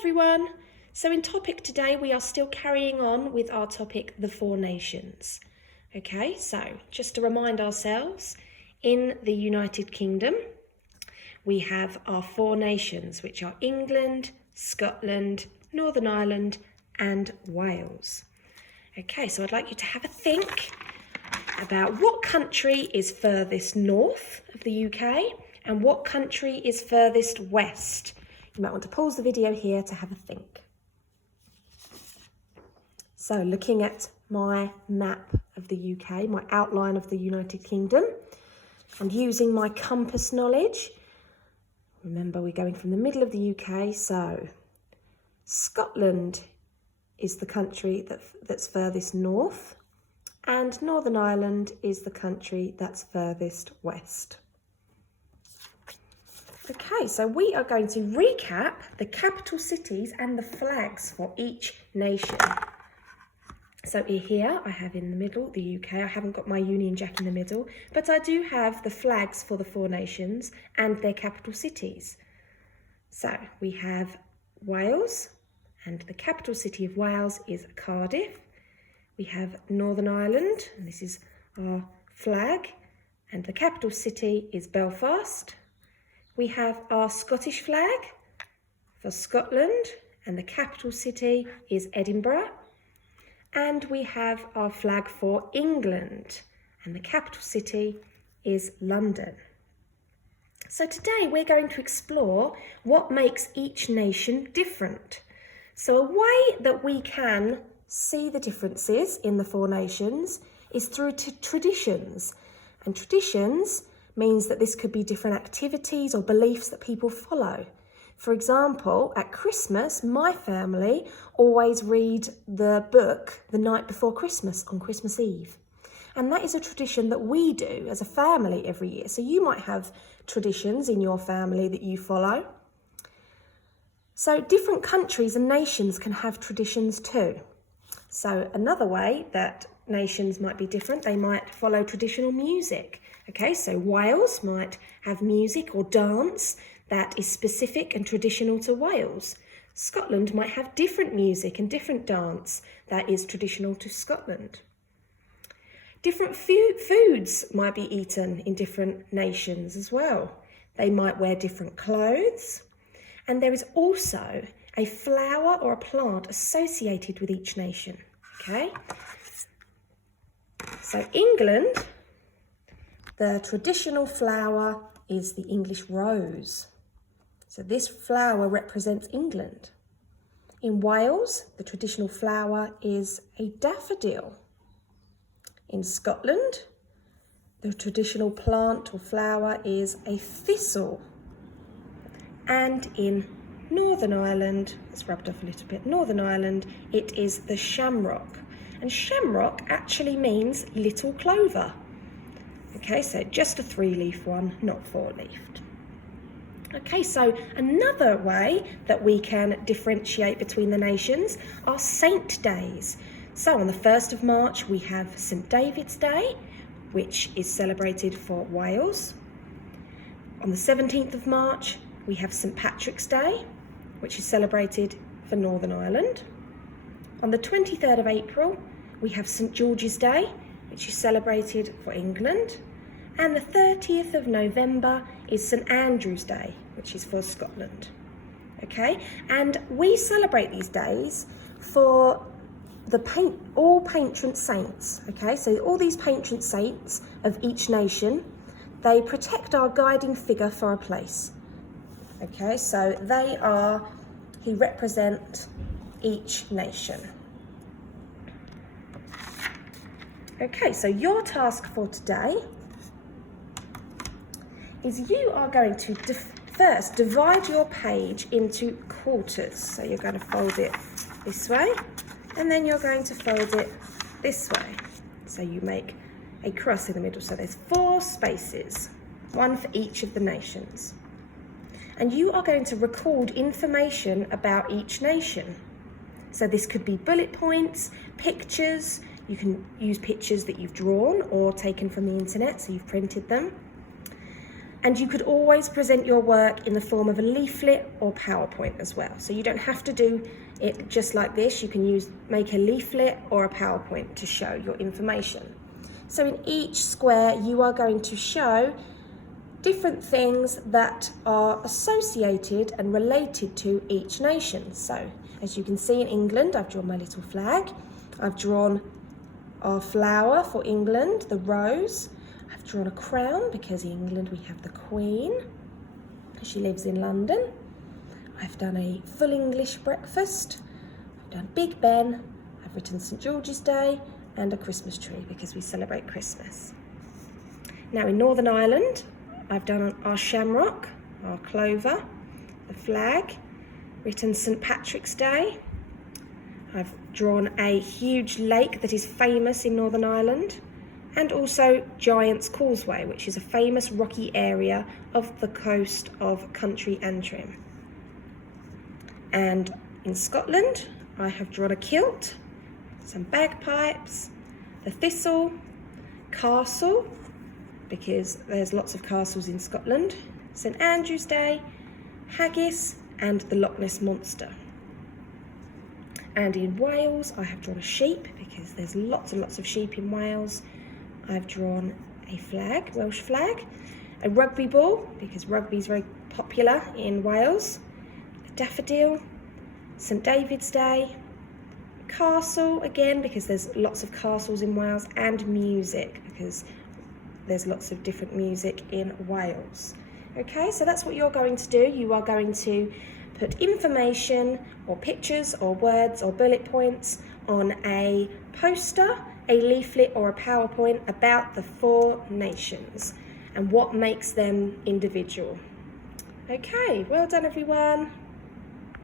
everyone. So in topic today, we are still carrying on with our topic, the four nations. Okay, so just to remind ourselves, in the United Kingdom, we have our four nations, which are England, Scotland, Northern Ireland, and Wales. Okay, so I'd like you to have a think about what country is furthest north of the UK and what country is furthest west. You might want to pause the video here to have a think. So looking at my map of the UK, my outline of the United Kingdom, and using my compass knowledge, remember we're going from the middle of the UK, so Scotland is the country that's furthest north, and Northern Ireland is the country that's furthest west. Okay, so we are going to recap the capital cities and the flags for each nation. So here I have in the middle the UK. I haven't got my Union Jack in the middle, but I do have the flags for the four nations and their capital cities. So we have Wales, and the capital city of Wales is Cardiff. We have Northern Ireland, and this is our flag, and the capital city is Belfast. We have our Scottish flag for Scotland, and the capital city is Edinburgh. And we have our flag for England, and the capital city is London. So today we're going to explore what makes each nation different. So a way that we can see the differences in the four nations is through traditions. And traditions means that this could be different activities or beliefs that people follow. For example, at Christmas, my family always read the book the night before Christmas on Christmas Eve. And that is a tradition that we do as a family every year. So you might have traditions in your family that you follow. So different countries and nations can have traditions too. So another way that nations might be different, they might follow traditional music. Okay, so Wales might have music or dance that is specific and traditional to Wales. Scotland might have different music and different dance that is traditional to Scotland. Different foods might be eaten in different nations as well. They might wear different clothes. And there is also a flower or a plant associated with each nation. Okay? So England, the traditional flower is the English rose. So this flower represents England. In Wales, the traditional flower is a daffodil. In Scotland, the traditional plant or flower is a thistle. And in Northern Ireland, it's rubbed off a little bit, Northern Ireland, it is the shamrock. And shamrock actually means little clover. Okay, so just a 3-leaf one, not 4-leafed. Okay, so another way that we can differentiate between the nations are saint days. So on the 1st of March, we have St. David's Day, which is celebrated for Wales. On the 17th of March, we have St. Patrick's Day, which is celebrated for Northern Ireland. On the 23rd of April, we have St. George's Day, which is celebrated for England. And the 30th of November is St. Andrew's Day, which is for Scotland. Okay, and we celebrate these days for all patron saints. Okay, so all these patron saints of each nation, they protect our guiding figure for a place. Okay, so he represent each nation. Okay, so your task for today is you are going to first divide your page into quarters. So you're going to fold it this way, and then you're going to fold it this way. So you make a cross in the middle. So there's 4 spaces, one for each of the nations. And you are going to record information about each nation. So this could be bullet points, pictures. You can use pictures that you've drawn or taken from the internet, so you've printed them. And you could always present your work in the form of a leaflet or PowerPoint as well. So you don't have to do it just like this. You can make a leaflet or a PowerPoint to show your information. So in each square, you are going to show different things that are associated and related to each nation. So as you can see in England, I've drawn my little flag. I've drawn our flower for England, the rose. I've drawn a crown because in England we have the Queen. She lives in London. I've done a full English breakfast. I've done Big Ben. I've written St George's Day and a Christmas tree because we celebrate Christmas. Now in Northern Ireland, I've done our shamrock, our clover, the flag, written St Patrick's Day. I've drawn a huge lake that is famous in Northern Ireland, and also Giant's Causeway, which is a famous rocky area of the coast of County Antrim. And in Scotland, I have drawn a kilt, some bagpipes, the thistle, castle, because there's lots of castles in Scotland, St Andrew's Day, haggis, and the Loch Ness Monster. And in Wales, I have drawn a sheep because there's lots and lots of sheep in Wales. I've drawn a flag, Welsh flag, a rugby ball because rugby is very popular in Wales, a daffodil, St David's Day, castle again because there's lots of castles in Wales, and music because there's lots of different music in Wales. Okay, so that's what you're going to do. You are going to put information or pictures or words or bullet points on a poster, a leaflet or a PowerPoint about the 4 nations and what makes them individual. Okay, well done everyone.